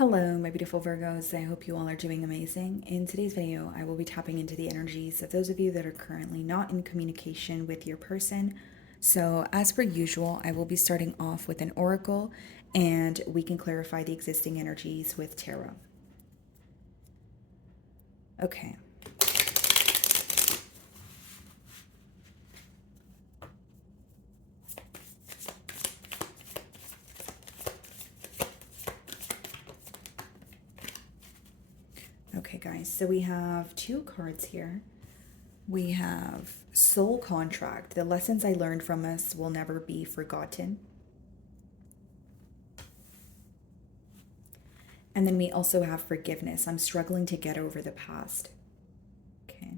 Hello, my beautiful Virgos. I hope you all are doing amazing. In today's video, I will be tapping into the energies of those of you that are currently not in communication with your person. So, as per usual, I will be starting off with an oracle and we can clarify the existing energies with tarot. Okay. Okay, guys, so we have two cards here. We have Soul Contract. The lessons I learned from us will never be forgotten. And then we also have Forgiveness. I'm struggling to get over the past. Okay.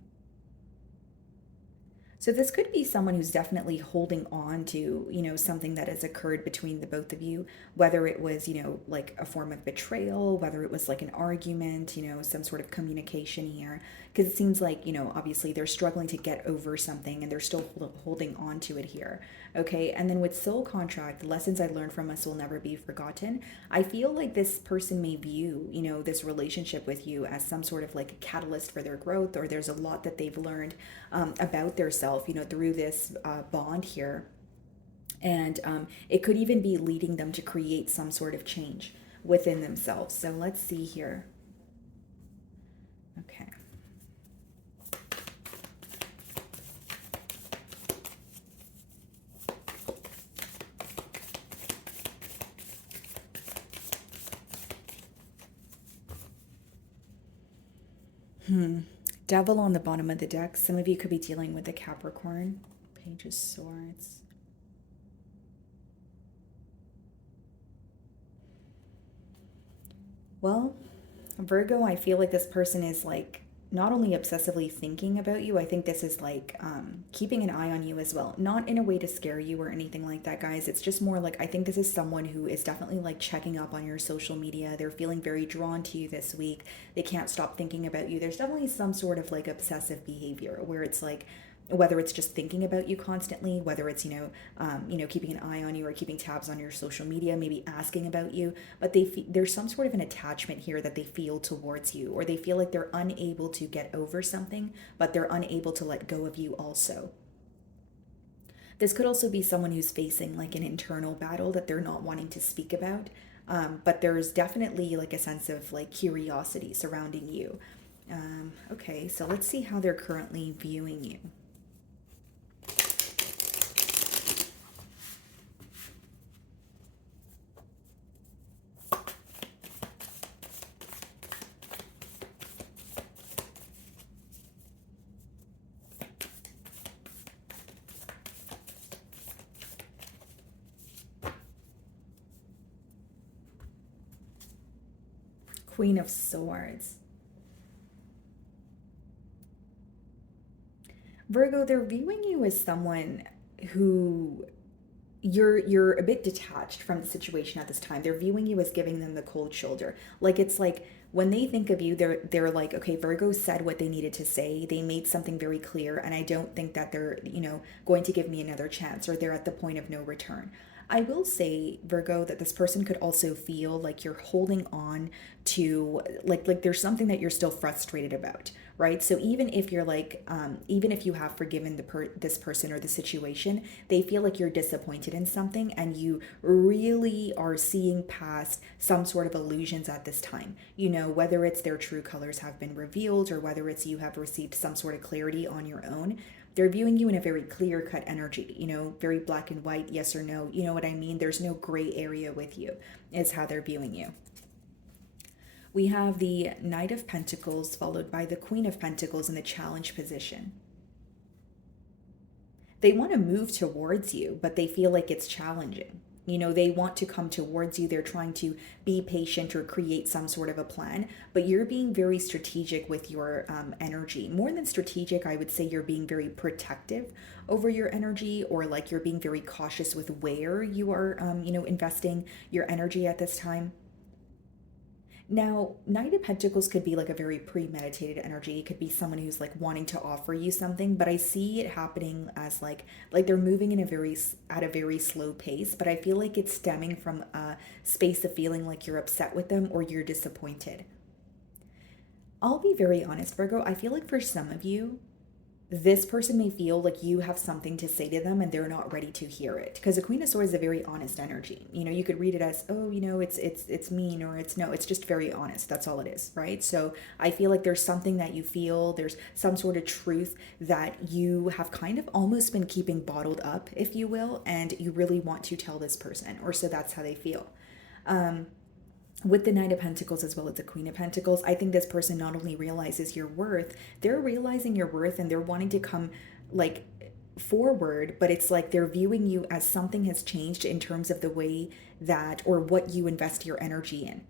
So this could be someone who's definitely holding on to, something that has occurred between the both of you, whether it was, like a form of betrayal, whether it was like an argument, some sort of communication here. Because it seems like, obviously they're struggling to get over something and they're still holding on to it here. Okay. And then with Soul Contract, the lessons I learned from us will never be forgotten. I feel like this person may view, this relationship with you as some sort of like a catalyst for their growth, or there's a lot that they've learned about their self, through this bond here. And it could even be leading them to create some sort of change within themselves. So let's see here. Okay. Devil on the bottom of the deck. Some of you could be dealing with the Capricorn. Page of Swords. Well, Virgo, I feel like this person is like not only obsessively thinking about you, I think this is like keeping an eye on you as well. Not in a way to scare you or anything like that, guys. It's just more like I think this is someone who is definitely like checking up on your social media. They're feeling very drawn to you this week. They can't stop thinking about you. There's definitely some sort of like obsessive behavior where it's like whether it's just thinking about you constantly, whether it's keeping an eye on you or keeping tabs on your social media, maybe asking about you, but there's some sort of an attachment here that they feel towards you, or they feel like they're unable to get over something, but they're unable to let go of you also. This could also be someone who's facing like an internal battle that they're not wanting to speak about, but there's definitely like a sense of like curiosity surrounding you. Okay, so let's see how they're currently viewing you. Queen of Swords. Virgo, they're viewing you as someone who you're a bit detached from the situation at this time. They're viewing you as giving them the cold shoulder. Like it's like when they think of you, they're like, okay, Virgo said what they needed to say. They made something very clear, and I don't think that they're, going to give me another chance, or they're at the point of no return. I will say, Virgo, that this person could also feel like you're holding on to like there's something that you're still frustrated about, right? So even if you're like, even if you have forgiven this person or the situation, they feel like you're disappointed in something, and you really are seeing past some sort of illusions at this time. Whether it's their true colors have been revealed, or whether it's you have received some sort of clarity on your own. They're viewing you in a very clear cut energy, very black and white, yes or no. You know what I mean? There's no gray area with you, is how they're viewing you. We have the Knight of Pentacles followed by the Queen of Pentacles in the challenge position. They want to move towards you, but they feel like it's challenging. They want to come towards you. They're trying to be patient or create some sort of a plan, but you're being very strategic with your energy. More than strategic, I would say you're being very protective over your energy, or like you're being very cautious with where you are, investing your energy at this time. Now, Knight of Pentacles could be like a very premeditated energy. It could be someone who's like wanting to offer you something, but I see it happening as like they're moving in a at a very slow pace, but I feel like it's stemming from a space of feeling like you're upset with them or you're disappointed. I'll be very honest, Virgo. I feel like for some of you, this person may feel like you have something to say to them and they're not ready to hear it, because the Queen of Swords is a very honest energy. You could read it as, oh, it's mean, or it's, no, it's just very honest. That's all it is, right? So I feel like there's something that you feel, there's some sort of truth that you have kind of almost been keeping bottled up, if you will, and you really want to tell this person, or so that's how they feel. With the Knight of Pentacles as well as the Queen of Pentacles, I think this person not only realizes your worth, they're realizing your worth and they're wanting to come like forward, but it's like they're viewing you as something has changed in terms of the way that, or what you invest your energy in.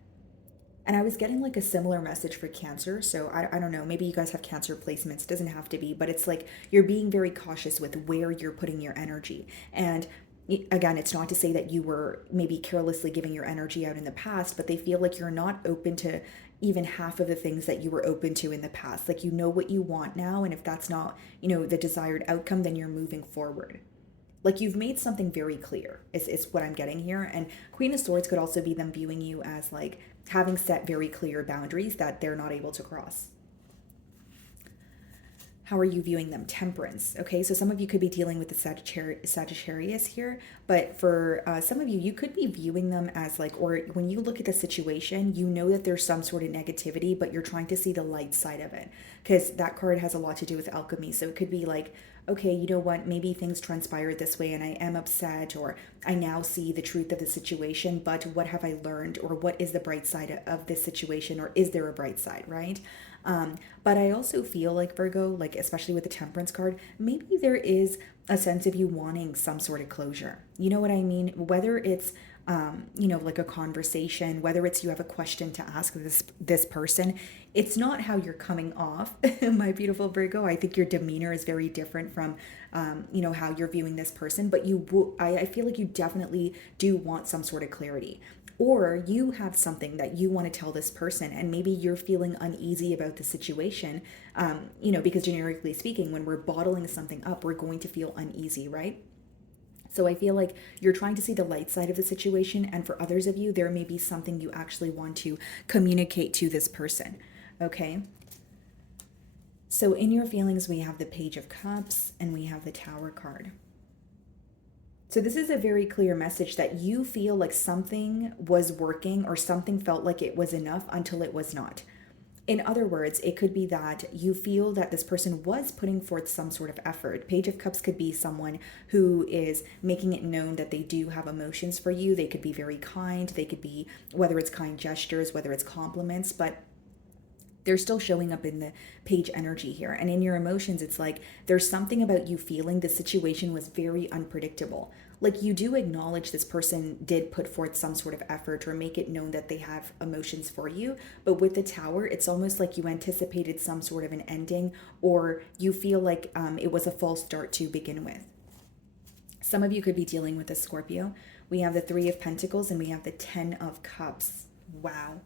And I was getting like a similar message for Cancer. So I don't know, maybe you guys have Cancer placements. It doesn't have to be, but it's like you're being very cautious with where you're putting your energy. And again, it's not to say that you were maybe carelessly giving your energy out in the past, but they feel like you're not open to even half of the things that you were open to in the past. Like, you know what you want now. And if that's not, the desired outcome, then you're moving forward. Like, you've made something very clear is what I'm getting here. And Queen of Swords could also be them viewing you as like having set very clear boundaries that they're not able to cross. How are you viewing them? Temperance. Okay, so some of you could be dealing with the Sagittarius here, but for some of you, you could be viewing them as like, or when you look at the situation, you know that there's some sort of negativity, but you're trying to see the light side of it, because that card has a lot to do with alchemy. So it could be like, okay, you know what, maybe things transpired this way and I am upset, or I now see the truth of the situation, but what have I learned, or what is the bright side of this situation, or is there a bright side, right? But I also feel like, Virgo, like especially with the Temperance card, maybe there is a sense of you wanting some sort of closure. You know what I mean? Whether it's like a conversation, whether it's you have a question to ask this person, it's not how you're coming off, my beautiful Virgo. I think your demeanor is very different from, how you're viewing this person. But I feel like you definitely do want some sort of clarity, or you have something that you want to tell this person, and maybe you're feeling uneasy about the situation. Because generically speaking, when we're bottling something up, we're going to feel uneasy, right? So I feel like you're trying to see the light side of the situation, and for others of you, there may be something you actually want to communicate to this person. Okay? So in your feelings, we have the Page of Cups and we have the Tower card. So this is a very clear message that you feel like something was working, or something felt like it was enough until it was not. In other words, it could be that you feel that this person was putting forth some sort of effort. Page of Cups could be someone who is making it known that they do have emotions for you. They could be very kind. They could be, whether it's kind gestures, whether it's compliments, but they're still showing up in the page energy here. And in your emotions, it's like there's something about you feeling the situation was very unpredictable. Like, you do acknowledge this person did put forth some sort of effort or make it known that they have emotions for you. But with the Tower, it's almost like you anticipated some sort of an ending, or you feel like it was a false start to begin with. Some of you could be dealing with a Scorpio. We have the Three of Pentacles and we have the Ten of Cups. Wow.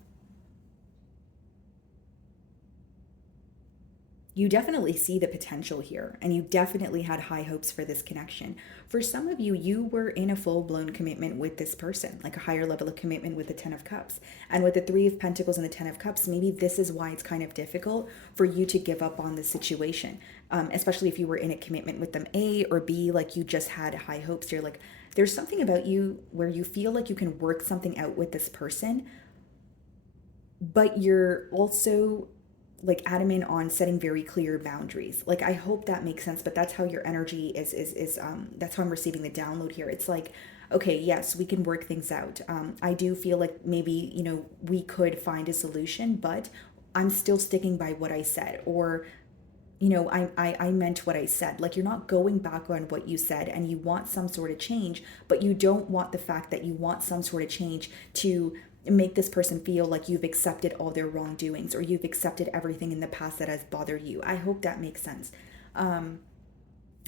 You definitely see the potential here, and you definitely had high hopes for this connection. For some of you, you were in a full-blown commitment with this person, like a higher level of commitment with the Ten of Cups. And with the Three of Pentacles and the Ten of Cups, maybe this is why it's kind of difficult for you to give up on the situation, especially if you were in a commitment with them, A, or B, like you just had high hopes. You're like, there's something about you where you feel like you can work something out with this person, but you're also like adamant on setting very clear boundaries. Like, I hope that makes sense, but that's how your energy is that's how I'm receiving the download here. It's like, okay, yes, we can work things out. I do feel like maybe, we could find a solution, but I'm still sticking by what I said, or I meant what I said. Like, you're not going back on what you said, and you want some sort of change, but you don't want the fact that you want some sort of change to make this person feel like you've accepted all their wrongdoings, or you've accepted everything in the past that has bothered you. I hope that makes sense. And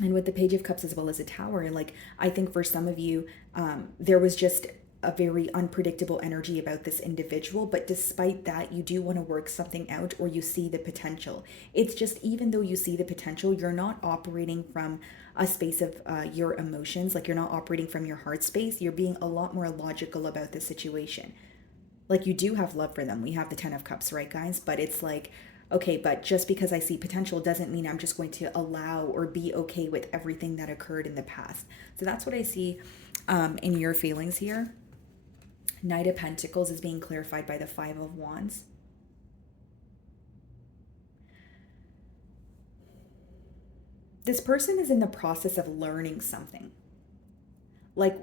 with the Page of Cups as well as a Tower, like, I think for some of you, there was just a very unpredictable energy about this individual, but despite that, you do want to work something out, or you see the potential. It's just, even though you see the potential, you're not operating from a space of your emotions, like you're not operating from your heart space. You're being a lot more logical about the situation. Like, you do have love for them. We have the 10 of cups, right, guys? But it's like, okay, but just because I see potential doesn't mean I'm just going to allow or be okay with everything that occurred in the past. So that's what I see in your feelings here. Knight of Pentacles is being clarified by the Five of Wands. This person is in the process of learning something. Like,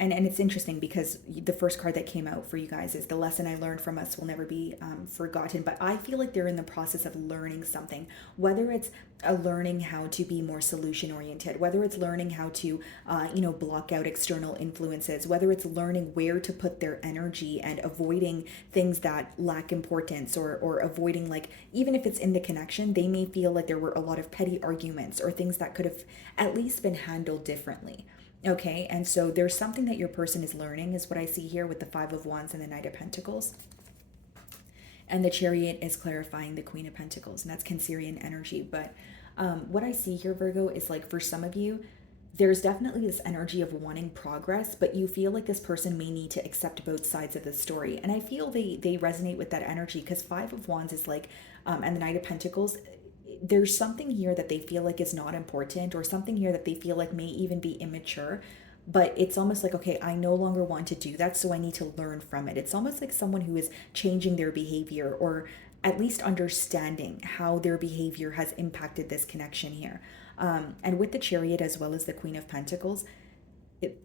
and it's interesting because the first card that came out for you guys is the lesson I learned from us will never be forgotten. But I feel like they're in the process of learning something, whether it's learning how to be more solution oriented, whether it's learning how to block out external influences, whether it's learning where to put their energy and avoiding things that lack importance, or avoiding, like, even if it's in the connection, they may feel like there were a lot of petty arguments or things that could have at least been handled differently. Okay, and so there's something that your person is learning, is what I see here with the Five of Wands and the Knight of Pentacles. And the Chariot is clarifying the Queen of Pentacles, and that's Cancerian energy. But what I see here, Virgo, is like, for some of you, there's definitely this energy of wanting progress, but you feel like this person may need to accept both sides of the story. And I feel they resonate with that energy, because Five of Wands is like, and the Knight of Pentacles, there's something here that they feel like is not important, or something here that they feel like may even be immature, but it's almost like, okay, I no longer want to do that, so I need to learn from it. It's almost like someone who is changing their behavior, or at least understanding how their behavior has impacted this connection here. And with the Chariot as well as the Queen of Pentacles,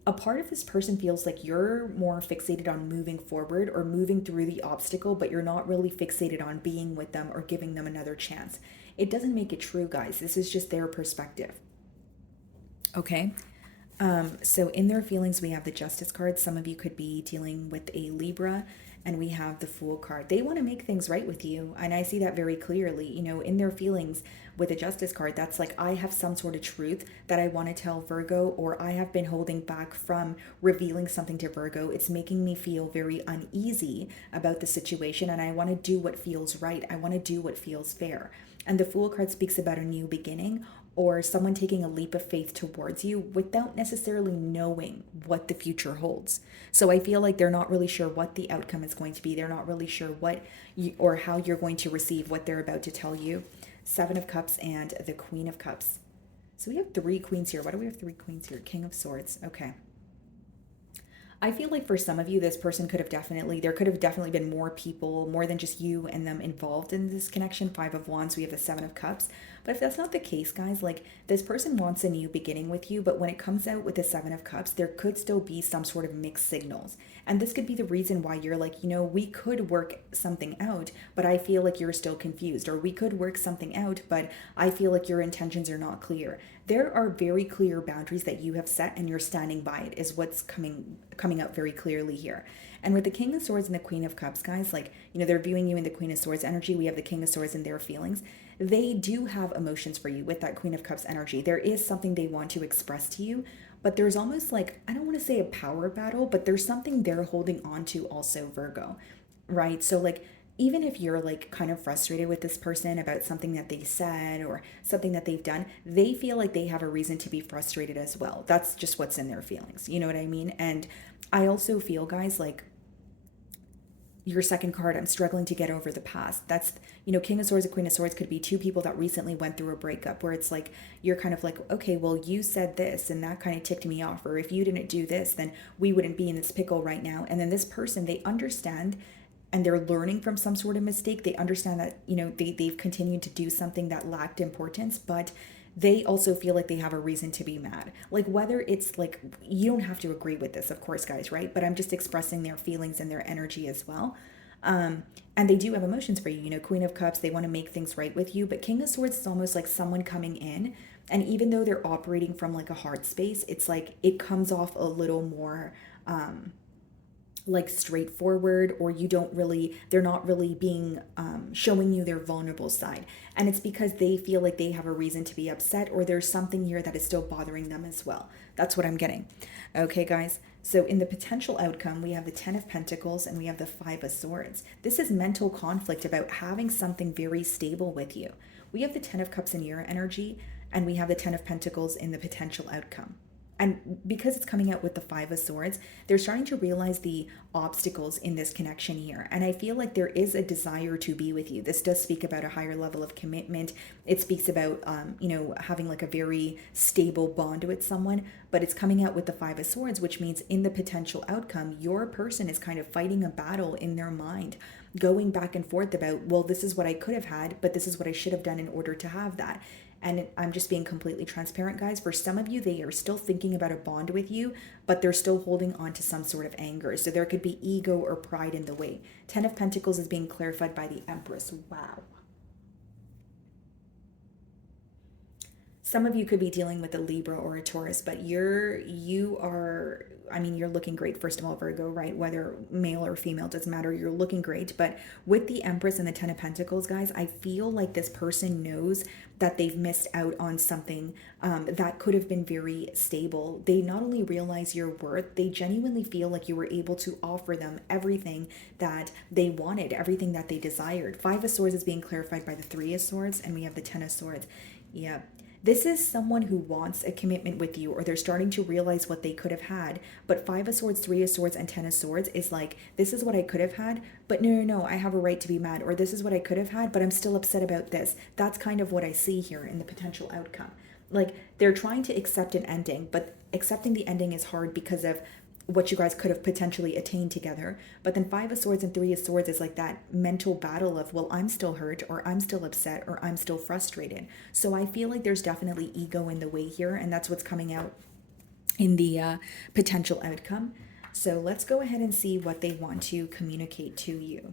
a part of this person feels like you're more fixated on moving forward or moving through the obstacle, but you're not really fixated on being with them or giving them another chance. It doesn't make it true, guys. This is just their perspective. Okay. So in their feelings, we have the Justice card. Some of you could be dealing with a Libra, and we have the Fool card. They want to make things right with you, and I see that very clearly. In their feelings with the Justice card, that's like, I have some sort of truth that I want to tell Virgo, or I have been holding back from revealing something to Virgo. It's making me feel very uneasy about the situation, and I want to do what feels right. I want to do what feels fair. And the Fool card speaks about a new beginning, or someone taking a leap of faith towards you without necessarily knowing what the future holds. So I feel like they're not really sure what the outcome is going to be. They're not really sure what or how you're going to receive what they're about to tell you. Seven of Cups and the Queen of Cups. So we have three queens here. Why do we have three queens here? King of Swords. Okay. I feel like for some of you, this person there could have definitely been more people, more than just you and them, involved in this connection. Five of Wands, we have the Seven of Cups. But if that's not the case, guys, like, this person wants a new beginning with you, but when it comes out with the Seven of Cups, there could still be some sort of mixed signals. And this could be the reason why you're like, we could work something out, but I feel like you're still confused. Or we could work something out, but I feel like your intentions are not clear. There are very clear boundaries that you have set, and you're standing by it, is what's coming out very clearly here. And with the King of Swords and the Queen of Cups, guys, like, they're viewing you in the Queen of Swords energy. We have the King of Swords in their feelings. They do have emotions for you with that Queen of Cups energy. There is something they want to express to you, but there's almost like, I don't want to say a power battle, but there's something they're holding on to also, Virgo, right? So, like, even if you're like kind of frustrated with this person about something that they said or something that they've done, they feel like they have a reason to be frustrated as well. That's just what's in their feelings. You know what I mean? And I also feel, guys, like, your second card, I'm struggling to get over the past. That's, King of Swords and Queen of Swords could be two people that recently went through a breakup, where it's like, you're kind of like, okay, well, you said this and that kind of ticked me off. Or if you didn't do this, then we wouldn't be in this pickle right now. And then this person, they understand, and they're learning from some sort of mistake. They understand that, they've continued to do something that lacked importance, but they also feel like they have a reason to be mad. Like, whether it's like, you don't have to agree with this, of course, guys, right? But I'm just expressing their feelings and their energy as well. And they do have emotions for you. Queen of Cups, they want to make things right with you. But King of Swords is almost like someone coming in, and even though they're operating from like a heart space, it's like it comes off a little more like straightforward, or you don't really, they're not really being showing you their vulnerable side, and it's because they feel like they have a reason to be upset, or there's something here that is still bothering them as well. That's what I'm getting. Okay, guys, so in the potential outcome, we have the 10 of Pentacles and we have the 5 of Swords. This is mental conflict about having something very stable with you. We have the 10 of Cups in your energy, and we have the 10 of Pentacles in the potential outcome. And because it's coming out with the 5 of Swords, they're starting to realize the obstacles in this connection here. And I feel like there is a desire to be with you. This does speak about a higher level of commitment. It speaks about, having like a very stable bond with someone. But it's coming out with the 5 of Swords, which means in the potential outcome, your person is kind of fighting a battle in their mind, going back and forth about, well, this is what I could have had, but this is what I should have done in order to have that. And I'm just being completely transparent, guys. For some of you, they are still thinking about a bond with you, but they're still holding on to some sort of anger. So there could be ego or pride in the way. 10 of Pentacles is being clarified by the Empress. Wow. Some of you could be dealing with a Libra or a Taurus, but you are, I mean, you're looking great, first of all, Virgo, right? Whether male or female, doesn't matter. You're looking great. But with the Empress and the 10 of Pentacles, guys, I feel like this person knows that they've missed out on something that could have been very stable. They not only realize your worth, they genuinely feel like you were able to offer them everything that they wanted, everything that they desired. 5 of Swords is being clarified by the 3 of Swords, and we have the 10 of Swords. Yeah. This is someone who wants a commitment with you, or they're starting to realize what they could have had. But 5 of Swords, 3 of Swords, and 10 of Swords is like, this is what I could have had, but no, I have a right to be mad. Or this is what I could have had, but I'm still upset about this. That's kind of what I see here in the potential outcome. Like, they're trying to accept an ending, but accepting the ending is hard because of what you guys could have potentially attained together. But then 5 of Swords and 3 of Swords is like that mental battle of, well, I'm still hurt, or I'm still upset, or I'm still frustrated. So I feel like there's definitely ego in the way here, and that's what's coming out in the potential outcome. So let's go ahead and see what they want to communicate to you.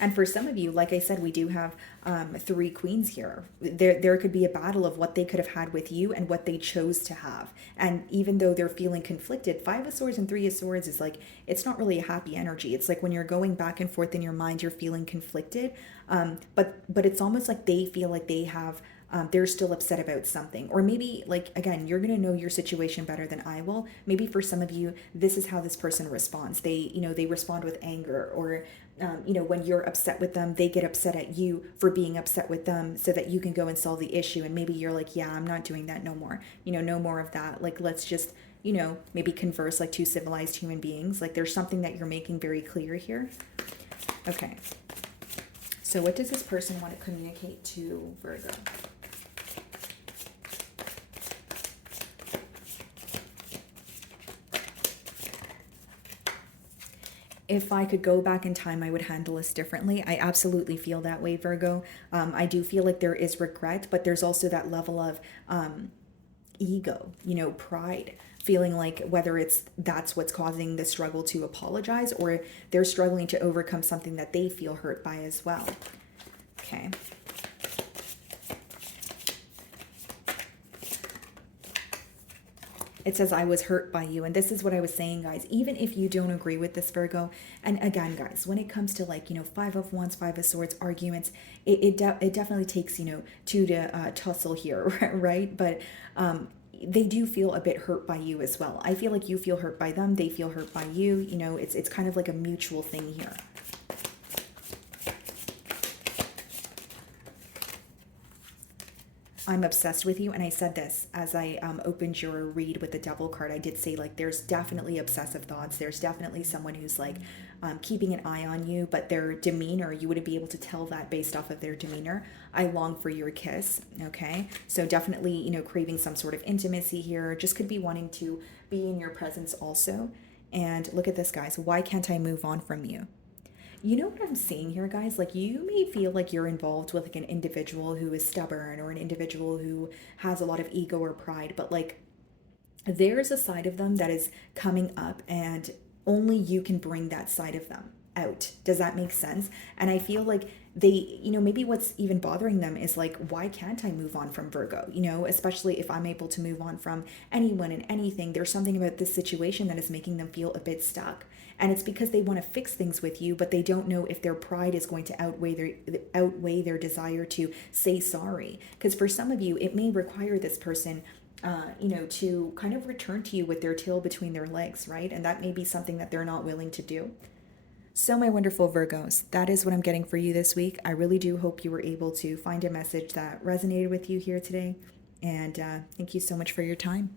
And for some of you, like I said, we do have 3 queens here. There could be a battle of what they could have had with you and what they chose to have. And even though they're feeling conflicted, 5 of Swords and 3 of Swords is like, it's not really a happy energy. It's like when you're going back and forth in your mind, you're feeling conflicted. But it's almost like they feel like they have, they're still upset about something. Or maybe, like, again, you're going to know your situation better than I will. Maybe for some of you, this is how this person responds. They respond with anger, or when you're upset with them, they get upset at you for being upset with them so that you can go and solve the issue. And maybe you're like, yeah, I'm not doing that no more. No more of that. Like, let's just, maybe converse like 2 civilized human beings. Like, there's something that you're making very clear here. Okay. So what does this person want to communicate to Virgo? If I could go back in time, I would handle this differently. I absolutely feel that way, Virgo. I do feel like there is regret, but there's also that level of ego, pride, feeling like whether that's what's causing the struggle to apologize, or they're struggling to overcome something that they feel hurt by as well. Okay. It says, I was hurt by you. And this is what I was saying, guys. Even if you don't agree with this, Virgo, and again, guys, when it comes to 5 of Wands, 5 of Swords arguments, it definitely takes, 2 to tussle here, right? But they do feel a bit hurt by you as well. I feel like you feel hurt by them. They feel hurt by you. It's kind of like a mutual thing here. I'm obsessed with you. And I said this as I opened your read with the Devil card. I did say, like, there's definitely obsessive thoughts. There's definitely someone who's like keeping an eye on you, but their demeanor, you wouldn't be able to tell that based off of their demeanor. I long for your kiss. Okay. So definitely, craving some sort of intimacy here. Just could be wanting to be in your presence also. And look at this, guys. Why can't I move on from you? You know what I'm saying here, guys? Like, you may feel like you're involved with like an individual who is stubborn, or an individual who has a lot of ego or pride, but like, there's a side of them that is coming up, and only you can bring that side of them. out. Does that make sense? And I feel like they, maybe what's even bothering them is like, why can't I move on from Virgo? Especially if I'm able to move on from anyone and anything, there's something about this situation that is making them feel a bit stuck. And it's because they want to fix things with you, but they don't know if their pride is going to outweigh their desire to say sorry. Because for some of you, it may require this person to kind of return to you with their tail between their legs, right? And that may be something that they're not willing to do. So, my wonderful Virgos, that is what I'm getting for you this week. I really do hope you were able to find a message that resonated with you here today. And thank you so much for your time.